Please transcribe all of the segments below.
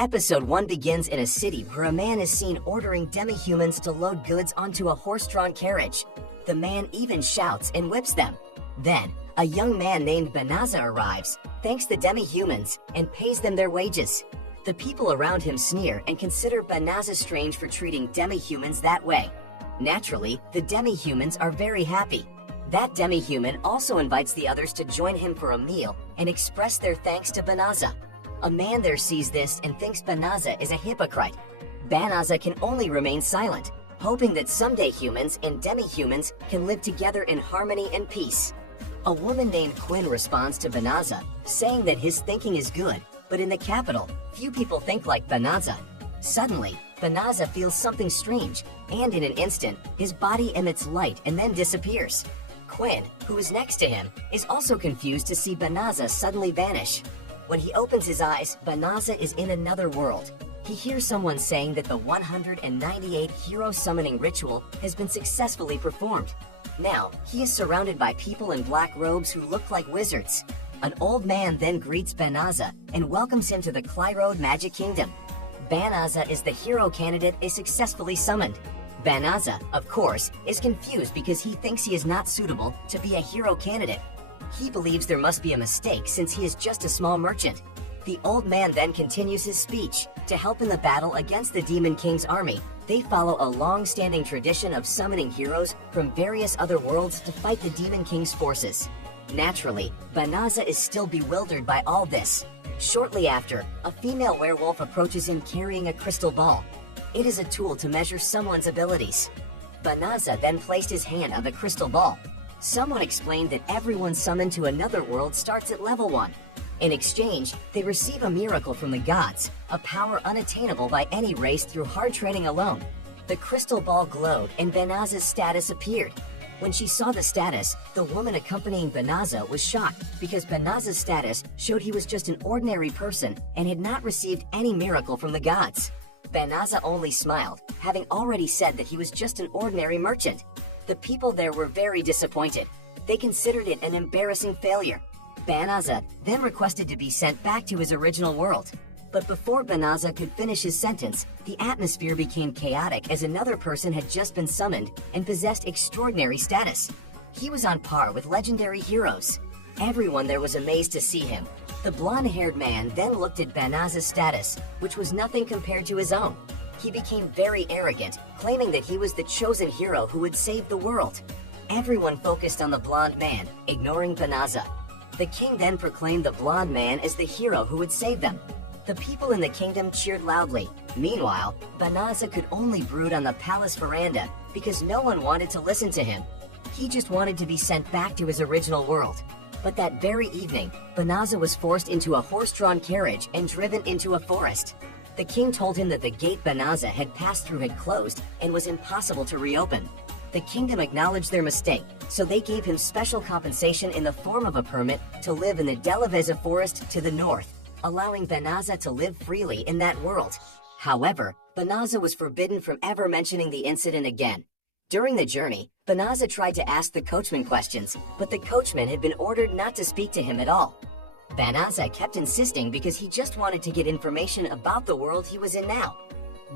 Episode 1 begins in a city where a man is seen ordering demi-humans to load goods onto a horse-drawn carriage. The man even shouts and whips them. Then, a young man named Banaza arrives, thanks the demi-humans, and pays them their wages. The people around him sneer and consider Banaza strange for treating demi-humans that way. Naturally, the demi-humans are very happy. That demi-human also invites the others to join him for a meal and express their thanks to Banaza. A man there sees this and thinks Banaza is a hypocrite. Banaza can only remain silent, hoping that someday humans and demi-humans can live together in harmony and peace. A woman named Quinn responds to Banaza, saying that his thinking is good, but in the capital, few people think like Banaza. Suddenly, Banaza feels something strange, and in an instant, his body emits light and then disappears. Quinn, who is next to him, is also confused to see Banaza suddenly vanish. When he opens his eyes, Banaza is in another world. He hears someone saying that the 198 hero summoning ritual has been successfully performed. Now, he is surrounded by people in black robes who look like wizards. An old man then greets Banaza and welcomes him to the Clyrode Magic Kingdom. Banaza is the hero candidate is successfully summoned. Banaza, of course, is confused because he thinks he is not suitable to be a hero candidate. He believes there must be a mistake since he is just a small merchant. The old man then continues his speech. To help in the battle against the Demon King's army, they follow a long-standing tradition of summoning heroes from various other worlds to fight the Demon King's forces. Naturally, Banaza is still bewildered by all this. Shortly after, a female werewolf approaches him carrying a crystal ball. It is a tool to measure someone's abilities. Banaza then placed his hand on the crystal ball. Someone explained that everyone summoned to another world starts at level 1. In exchange, they receive a miracle from the gods, a power unattainable by any race through hard training alone. The crystal ball glowed and Banaza's status appeared. When she saw the status, the woman accompanying Banaza was shocked because Banaza's status showed he was just an ordinary person and had not received any miracle from the gods. Banaza only smiled, having already said that he was just an ordinary merchant. The people there were very disappointed. They considered it an embarrassing failure. Banaza then requested to be sent back to his original world. But before Banaza could finish his sentence, the atmosphere became chaotic as another person had just been summoned and possessed extraordinary status. He was on par with legendary heroes. Everyone there was amazed to see him. The blonde-haired man then looked at Banaza's status, which was nothing compared to his own. He became very arrogant, claiming that he was the chosen hero who would save the world. Everyone focused on the blonde man, ignoring Banaza. The king then proclaimed the blonde man as the hero who would save them. The people in the kingdom cheered loudly. Meanwhile, Banaza could only brood on the palace veranda because no one wanted to listen to him. He just wanted to be sent back to his original world. But that very evening, Banaza was forced into a horse-drawn carriage and driven into a forest. The king told him that the gate Banaza had passed through had closed and was impossible to reopen. The kingdom acknowledged their mistake, so they gave him special compensation in the form of a permit to live in the Delaveza forest to the north, allowing Banaza to live freely in that world. However, Banaza was forbidden from ever mentioning the incident again. During the journey, Banaza tried to ask the coachman questions, but the coachman had been ordered not to speak to him at all. Banaza kept insisting because he just wanted to get information about the world he was in now.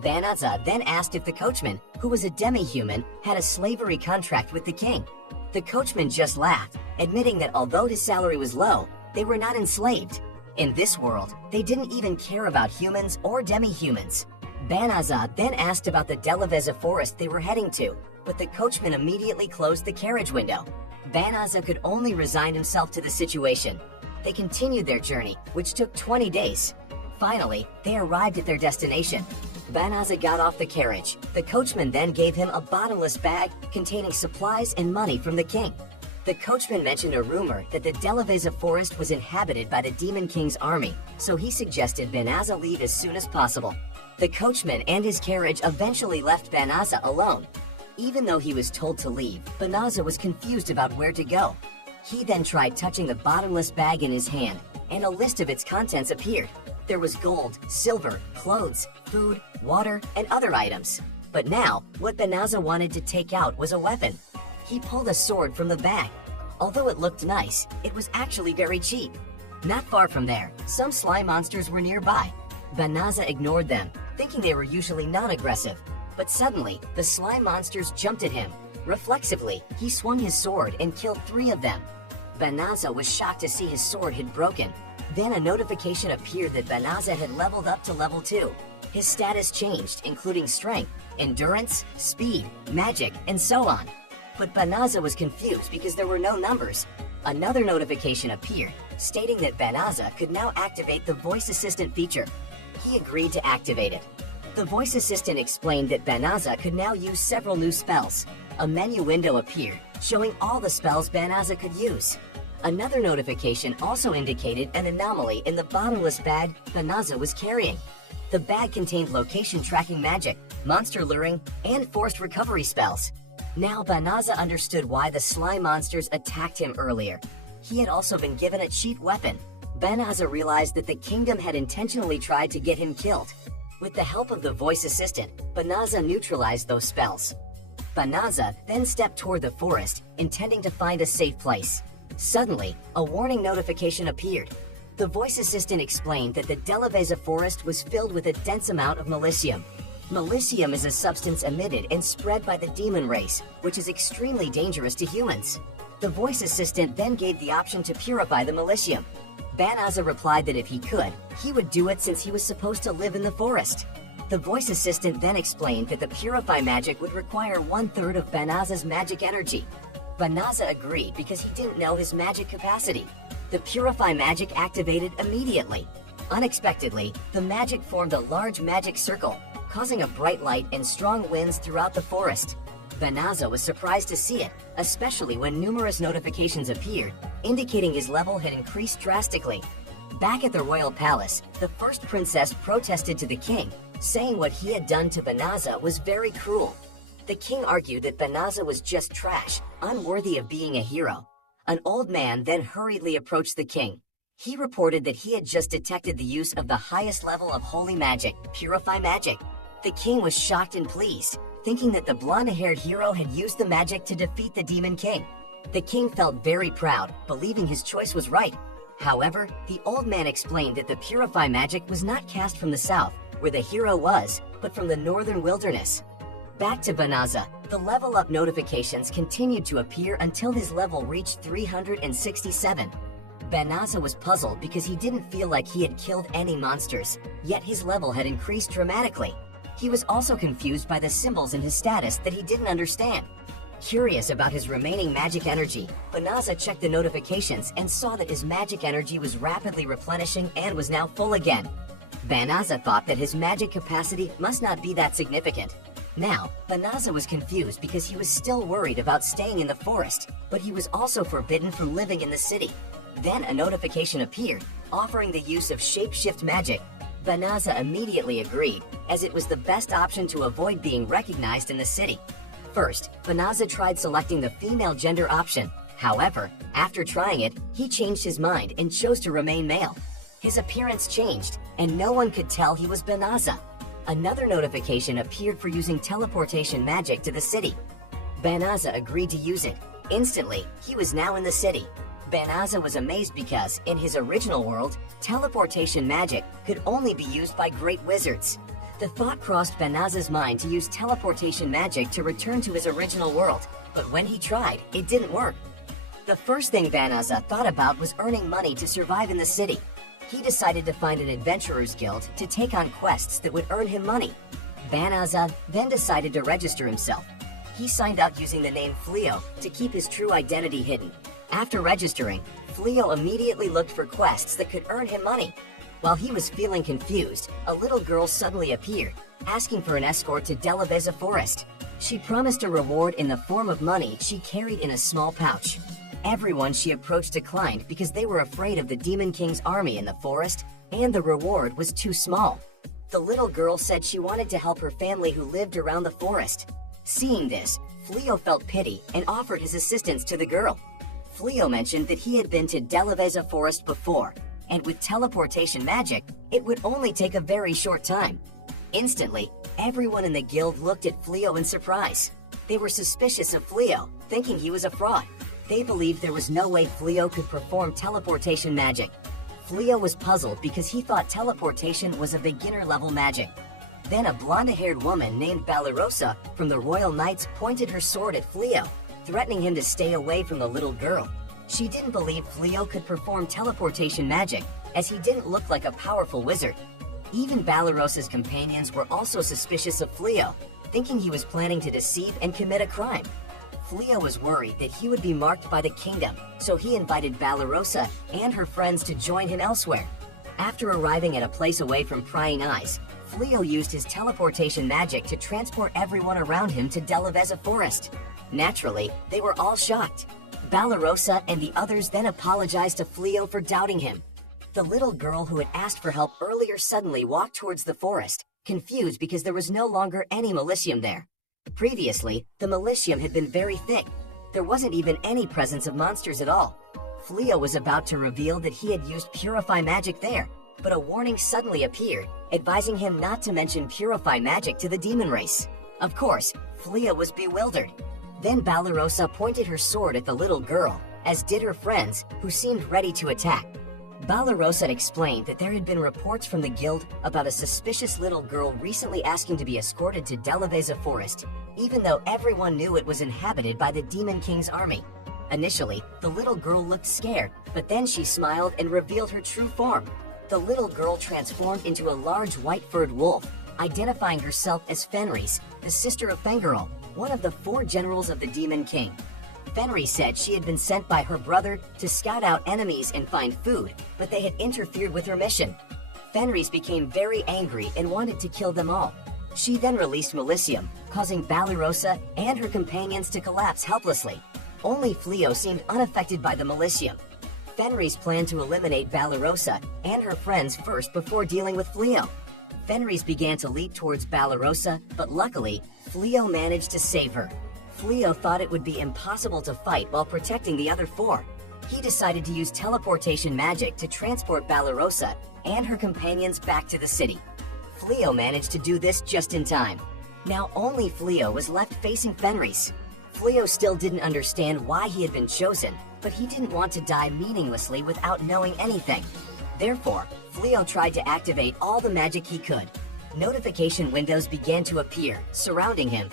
Banaza then asked if the coachman, who was a demi-human, had a slavery contract with the king. The coachman just laughed, admitting that although his salary was low, they were not enslaved. In this world, they didn't even care about humans or demi-humans. Banaza then asked about the Delaveza forest they were heading to, but the coachman immediately closed the carriage window. Banaza could only resign himself to the situation. They continued their journey, which took 20 days. Finally, they arrived at their destination. Banaza got off the carriage. The coachman then gave him a bottomless bag containing supplies and money from the king. The coachman mentioned a rumor that the Delaveza forest was inhabited by the Demon King's army, so he suggested Banaza leave as soon as possible. The coachman and his carriage eventually left Banaza alone. Even though he was told to leave, Banaza was confused about where to go. He then tried touching the bottomless bag in his hand, and a list of its contents appeared. There was gold, silver, clothes, food, water, and other items. But now, what Banaza wanted to take out was a weapon. He pulled a sword from the bag. Although it looked nice, it was actually very cheap. Not far from there, some slime monsters were nearby. Banaza ignored them, thinking they were usually non-aggressive. But suddenly, the slime monsters jumped at him. Reflexively, he swung his sword and killed 3 of them. Banaza was shocked to see his sword had broken. Then a notification appeared that Banaza had leveled up to level 2. His status changed, including strength, endurance, speed, magic, and so on. But Banaza was confused because there were no numbers. Another notification appeared, stating that Banaza could now activate the voice assistant feature. He agreed to activate it. The voice assistant explained that Banaza could now use several new spells. A menu window appeared, showing all the spells Banaza could use. Another notification also indicated an anomaly in the bottomless bag Banaza was carrying. The bag contained location tracking magic, monster luring, and forced recovery spells. Now Banaza understood why the slime monsters attacked him earlier. He had also been given a cheat weapon. Banaza realized that the kingdom had intentionally tried to get him killed. With the help of the voice assistant, Banaza neutralized those spells. Banaza then stepped toward the forest, intending to find a safe place. Suddenly, a warning notification appeared. The voice assistant explained that the Delaveza forest was filled with a dense amount of melicium. Melicium is a substance emitted and spread by the demon race, which is extremely dangerous to humans. The voice assistant then gave the option to purify the melicium. Banaza replied that if he could, he would do it since he was supposed to live in the forest. The voice assistant then explained that the purify magic would require 1/3 of Banaza's magic energy. Banaza agreed because he didn't know his magic capacity. The purify magic activated immediately. Unexpectedly, the magic formed a large magic circle, causing a bright light and strong winds throughout the forest. Banaza was surprised to see it, especially when numerous notifications appeared, indicating his level had increased drastically. Back at the royal palace, the first princess protested to the king, saying what he had done to Banaza was very cruel. The king argued that Banaza was just trash, unworthy of being a hero. An old man then hurriedly approached the king. He reported that he had just detected the use of the highest level of holy magic, purify magic. The king was shocked and pleased, thinking that the blonde-haired hero had used the magic to defeat the Demon King. The king felt very proud, believing his choice was right. However, the old man explained that the purify magic was not cast from the south, where the hero was, but from the northern wilderness. Back to Banaza, the level up notifications continued to appear until his level reached 367. Banaza was puzzled because he didn't feel like he had killed any monsters, yet his level had increased dramatically. He was also confused by the symbols in his status that he didn't understand. Curious about his remaining magic energy, Banaza checked the notifications and saw that his magic energy was rapidly replenishing and was now full again. Banaza thought that his magic capacity must not be that significant. Now, Banaza was confused because he was still worried about staying in the forest, but he was also forbidden from living in the city. Then a notification appeared, offering the use of shapeshift magic. Banaza immediately agreed, as it was the best option to avoid being recognized in the city. First, Banaza tried selecting the female gender option. However, after trying it, he changed his mind and chose to remain male. His appearance changed, and no one could tell he was Banaza. Another notification appeared for using teleportation magic to the city. Banaza agreed to use it. Instantly, he was now in the city. Banaza was amazed because, in his original world, teleportation magic could only be used by great wizards. The thought crossed Banaza's mind to use teleportation magic to return to his original world, but when he tried, it didn't work. The first thing Banaza thought about was earning money to survive in the city. He decided to find an adventurer's guild to take on quests that would earn him money. Banaza then decided to register himself. He signed up using the name Fleo to keep his true identity hidden. After registering, Fleo immediately looked for quests that could earn him money. While he was feeling confused, a little girl suddenly appeared, asking for an escort to Delaveza Forest. She promised a reward in the form of money she carried in a small pouch. Everyone she approached declined because they were afraid of the Demon King's army in the forest, and the reward was too small. The little girl said she wanted to help her family who lived around the forest. Seeing this, Fleo felt pity and offered his assistance to the girl. Fleo mentioned that he had been to Delaveza Forest before, and with teleportation magic, it would only take a very short time. Instantly, everyone in the guild looked at Fleo in surprise. They were suspicious of Fleo, thinking he was a fraud. They believed there was no way Fleo could perform teleportation magic. Fleo was puzzled because he thought teleportation was a beginner-level magic. Then a blonde-haired woman named Balarosa from the Royal Knights pointed her sword at Fleo, threatening him to stay away from the little girl. She didn't believe Fleo could perform teleportation magic, as he didn't look like a powerful wizard. Even Balarosa's companions were also suspicious of Fleo, thinking he was planning to deceive and commit a crime. Fleo was worried that he would be marked by the kingdom, so he invited Balarosa and her friends to join him elsewhere. After arriving at a place away from prying eyes, Fleo used his teleportation magic to transport everyone around him to Delaveza Forest. Naturally, they were all shocked. Balarosa and the others then apologized to Fleo for doubting him. The little girl who had asked for help earlier suddenly walked towards the forest, confused because there was no longer any Militium there. Previously, the Militium had been very thick. There wasn't even any presence of monsters at all. Fleo was about to reveal that he had used Purify magic there, but a warning suddenly appeared, advising him not to mention Purify magic to the demon race. Of course, Fleo was bewildered. Then Balarosa pointed her sword at the little girl, as did her friends, who seemed ready to attack. Balarosa explained that there had been reports from the guild about a suspicious little girl recently asking to be escorted to Delaveza Forest, even though everyone knew it was inhabited by the Demon King's army. Initially, the little girl looked scared, but then she smiled and revealed her true form. The little girl transformed into a large white-furred wolf, identifying herself as Fenris, the sister of Fengarel, one of the 4 generals of the Demon King. Fenris said she had been sent by her brother to scout out enemies and find food, but they had interfered with her mission. Fenris became very angry and wanted to kill them all. She then released Militium, causing Balarosa and her companions to collapse helplessly. Only Fleo seemed unaffected by the Militium. Fenris planned to eliminate Balarosa and her friends first before dealing with Fleo. Fenris began to leap towards Balarosa, but luckily, Fleo managed to save her. Fleo thought it would be impossible to fight while protecting the other 4. He decided to use teleportation magic to transport Balarosa and her companions back to the city. Fleo managed to do this just in time. Now only Fleo was left facing Fenris. Fleo still didn't understand why he had been chosen, but he didn't want to die meaninglessly without knowing anything. Therefore, Fleo tried to activate all the magic he could. Notification windows began to appear, surrounding him,